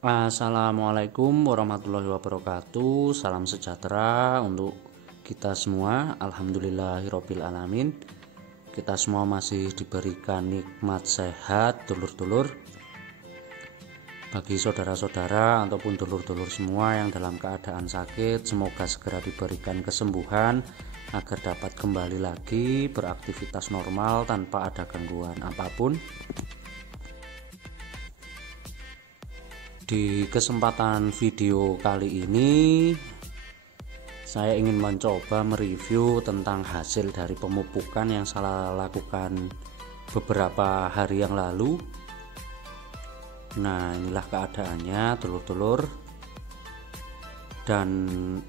Assalamualaikum warahmatullahi wabarakatuh. Salam sejahtera untuk kita semua. Alhamdulillahirabbil alamin. Kita semua masih diberikan nikmat sehat, dulur-dulur. Bagi saudara-saudara ataupun dulur-dulur semua yang dalam keadaan sakit, semoga segera diberikan kesembuhan agar dapat kembali lagi beraktivitas normal tanpa ada gangguan apapun. Di kesempatan video kali ini saya ingin mencoba mereview tentang hasil dari pemupukan yang saya lakukan beberapa hari yang lalu. Nah, inilah keadaannya, dulur-dulur. Dan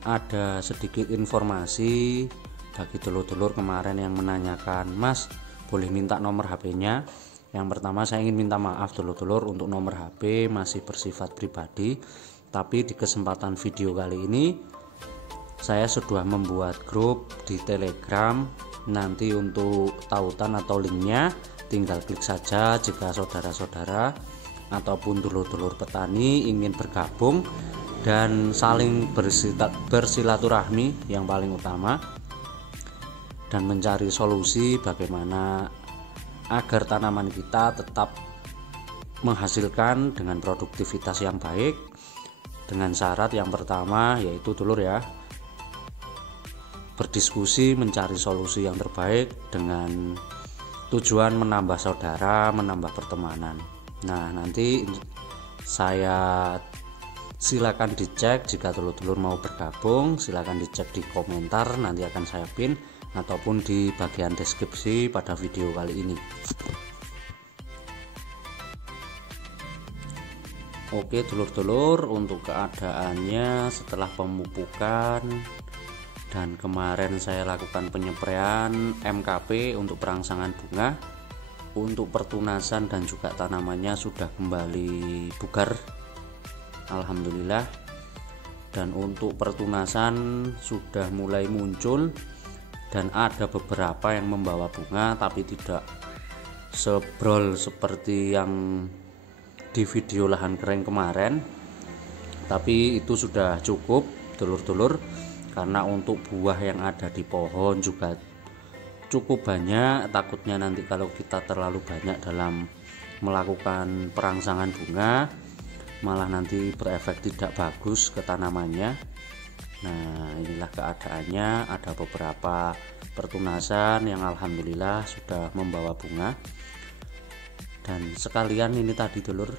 ada sedikit informasi bagi dulur-dulur kemarin yang menanyakan, "Mas, boleh minta nomor HP-nya?" Yang pertama, saya ingin minta maaf dulur-dulur, untuk nomor HP masih bersifat pribadi. Tapi di kesempatan video kali ini saya sudah membuat grup di Telegram. Nanti untuk tautan atau linknya tinggal klik saja jika saudara-saudara ataupun dulur-dulur petani ingin bergabung dan saling bersilaturahmi yang paling utama, dan mencari solusi bagaimana agar tanaman kita tetap menghasilkan dengan produktivitas yang baik, dengan syarat yang pertama yaitu dulur ya, berdiskusi mencari solusi yang terbaik dengan tujuan menambah saudara, menambah pertemanan. Nah, nanti saya silakan dicek jika dulur-dulur mau bergabung, silakan dicek di komentar, nanti akan saya pin ataupun di bagian deskripsi pada video kali ini. Oke dulur-dulur, untuk keadaannya setelah pemupukan dan kemarin saya lakukan penyepraian MKP untuk perangsangan bunga, untuk pertunasan dan juga tanamannya sudah kembali bugar, alhamdulillah. Dan untuk pertunasan sudah mulai muncul dan ada beberapa yang membawa bunga, tapi tidak sebrol seperti yang di video lahan kering kemarin. Tapi itu sudah cukup dulur-dulur, karena untuk buah yang ada di pohon juga cukup banyak. Takutnya nanti kalau kita terlalu banyak dalam melakukan perangsangan bunga, malah nanti berefek tidak bagus ke tanamannya. Nah, inilah keadaannya. Ada beberapa pertunasan yang alhamdulillah sudah membawa bunga. Dan sekalian ini tadi dulur,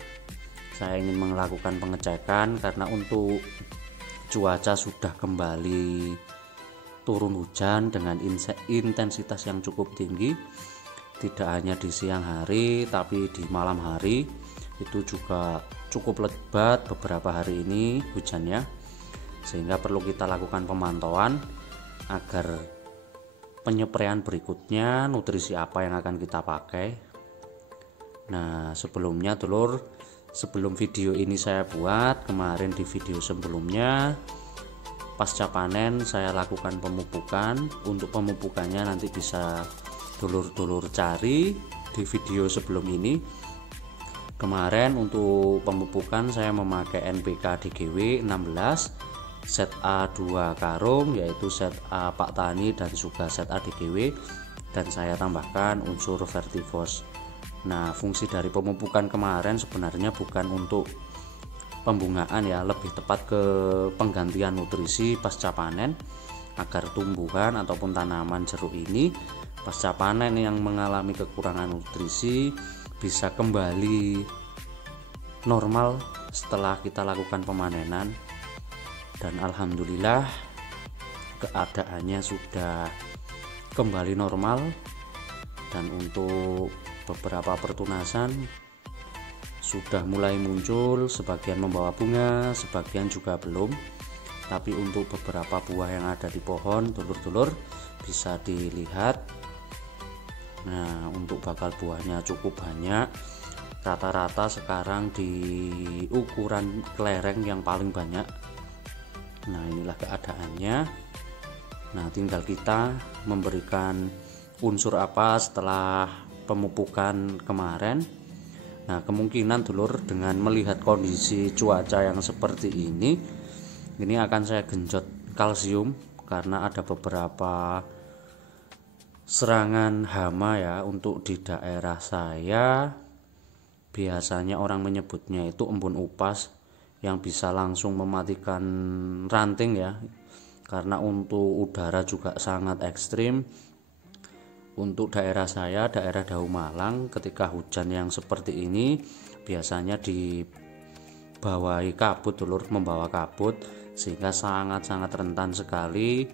saya ingin melakukan pengecekan karena untuk cuaca sudah kembali turun hujan dengan intensitas yang cukup tinggi. Tidak hanya di siang hari tapi di malam hari itu juga cukup lebat beberapa hari ini hujannya, sehingga perlu kita lakukan pemantauan agar penyepraian berikutnya nutrisi apa yang akan kita pakai. Nah, sebelumnya dulur, sebelum video ini saya buat, kemarin di video sebelumnya pasca panen saya lakukan pemupukan. Untuk pemupukannya nanti bisa dulur-dulur cari di video sebelum ini. Kemarin untuk pemupukan saya memakai NPK DGW 16, set A 2 karung, yaitu set A Pak Tani dan juga set A DGW, dan saya tambahkan unsur Vertifos. Nah, fungsi dari pemupukan kemarin sebenarnya bukan untuk pembungaan ya, lebih tepat ke penggantian nutrisi pasca panen agar tumbuhan ataupun tanaman jeruk ini pasca panen yang mengalami kekurangan nutrisi bisa kembali normal setelah kita lakukan pemanenan. Dan alhamdulillah keadaannya sudah kembali normal. Dan untuk beberapa pertunasan sudah mulai muncul, sebagian membawa bunga, sebagian juga belum. Tapi untuk beberapa buah yang ada di pohon dulur-dulur bisa dilihat. Nah, untuk bakal buahnya cukup banyak, rata-rata sekarang di ukuran kelereng yang paling banyak. Nah, inilah keadaannya. Nah, tinggal kita memberikan unsur apa setelah pemupukan kemarin. Nah, kemungkinan dulur dengan melihat kondisi cuaca yang seperti ini akan saya genjot kalsium karena ada beberapa serangan hama ya. Untuk di daerah saya biasanya orang menyebutnya itu embun upas yang bisa langsung mematikan ranting ya, karena untuk udara juga sangat ekstrim. Untuk daerah saya, daerah Daun Malang, ketika hujan yang seperti ini biasanya dibawahi kabut dulur, membawa kabut, sehingga sangat-sangat rentan sekali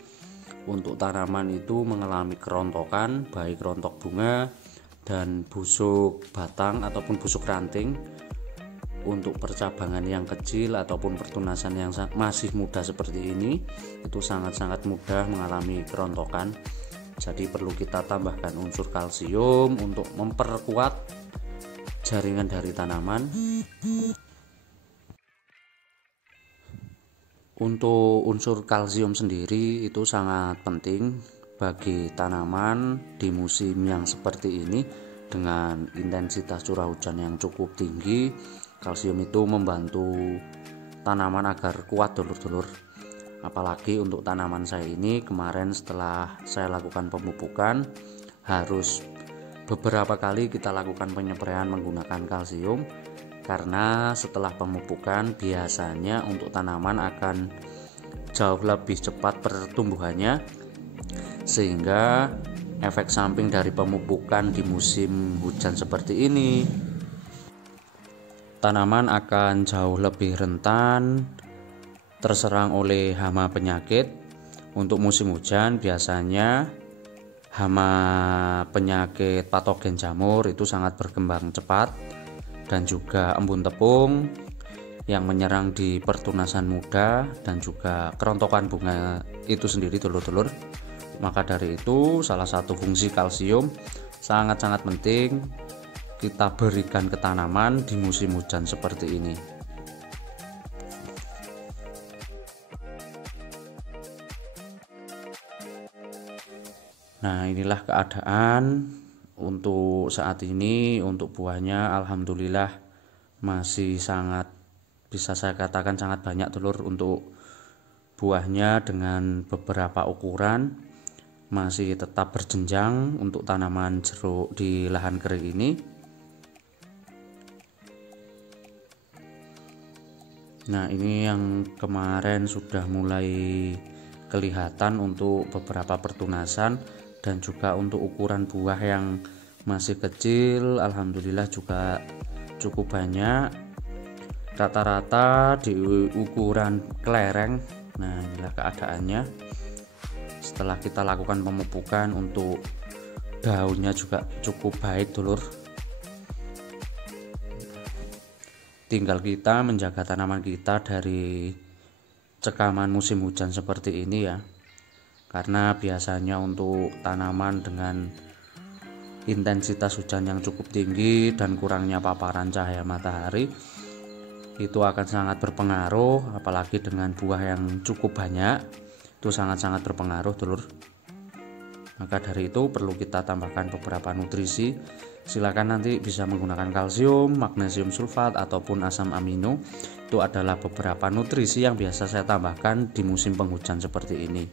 untuk tanaman itu mengalami kerontokan, baik rontok bunga dan busuk batang ataupun busuk ranting. Untuk percabangan yang kecil ataupun pertunasan yang masih muda seperti ini, itu sangat-sangat mudah mengalami kerontokan. Jadi perlu kita tambahkan unsur kalsium untuk memperkuat jaringan dari tanaman. Untuk unsur kalsium sendiri itu sangat penting bagi tanaman di musim yang seperti ini dengan intensitas curah hujan yang cukup tinggi. Kalsium itu membantu tanaman agar kuat dulur-dulur. Apalagi untuk tanaman saya ini, kemarin setelah saya lakukan pemupukan harus beberapa kali kita lakukan penyepraian menggunakan kalsium, karena setelah pemupukan biasanya untuk tanaman akan jauh lebih cepat pertumbuhannya, sehingga efek samping dari pemupukan di musim hujan seperti ini, tanaman akan jauh lebih rentan terserang oleh hama penyakit. Untuk musim hujan biasanya hama penyakit patogen jamur itu sangat berkembang cepat, dan juga embun tepung yang menyerang di pertunasan muda dan juga kerontokan bunga itu sendiri dulur-dulur. Maka dari itu salah satu fungsi kalsium sangat-sangat penting kita berikan ke tanaman di musim hujan seperti ini. Nah, inilah keadaan untuk saat ini. Untuk buahnya alhamdulillah masih sangat, bisa saya katakan sangat banyak dulur. Untuk buahnya dengan beberapa ukuran masih tetap berjenjang untuk tanaman jeruk di lahan kering ini. Nah, ini yang kemarin sudah mulai kelihatan untuk beberapa pertunasan, dan juga untuk ukuran buah yang masih kecil alhamdulillah juga cukup banyak, rata-rata di ukuran kelereng. Nah, inilah keadaannya setelah kita lakukan pemupukan. Untuk daunnya juga cukup baik dulur. Tinggal kita menjaga tanaman kita dari cekaman musim hujan seperti ini ya, karena biasanya untuk tanaman dengan intensitas hujan yang cukup tinggi dan kurangnya paparan cahaya matahari itu akan sangat berpengaruh. Apalagi dengan buah yang cukup banyak, itu sangat-sangat berpengaruh dulur. Maka dari itu perlu kita tambahkan beberapa nutrisi. Silakan nanti bisa menggunakan kalsium, magnesium sulfat ataupun asam amino. Itu adalah beberapa nutrisi yang biasa saya tambahkan di musim penghujan seperti ini.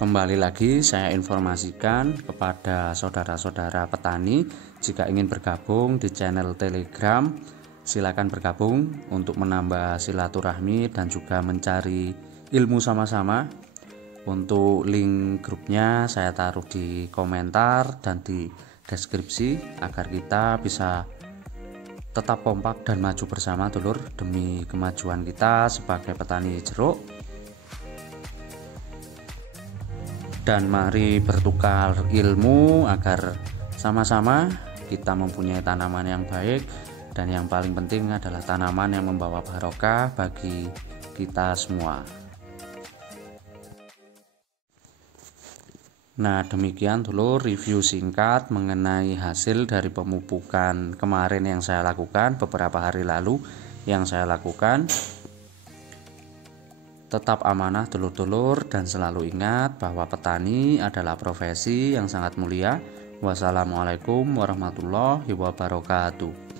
Kembali lagi saya informasikan kepada saudara-saudara petani, jika ingin bergabung di channel Telegram, silakan bergabung untuk menambah silaturahmi dan juga mencari ilmu sama-sama. Untuk link grupnya saya taruh di komentar dan di deskripsi agar kita bisa tetap kompak dan maju bersama dulur demi kemajuan kita sebagai petani jeruk. Dan mari bertukar ilmu agar sama-sama kita mempunyai tanaman yang baik, dan yang paling penting adalah tanaman yang membawa barokah bagi kita semua. Nah, demikian dulu review singkat mengenai hasil dari pemupukan kemarin yang saya lakukan, beberapa hari lalu yang saya lakukan. Tetap amanah dulur-dulur, dan selalu ingat bahwa petani adalah profesi yang sangat mulia Wassalamualaikum warahmatullahi wabarakatuh.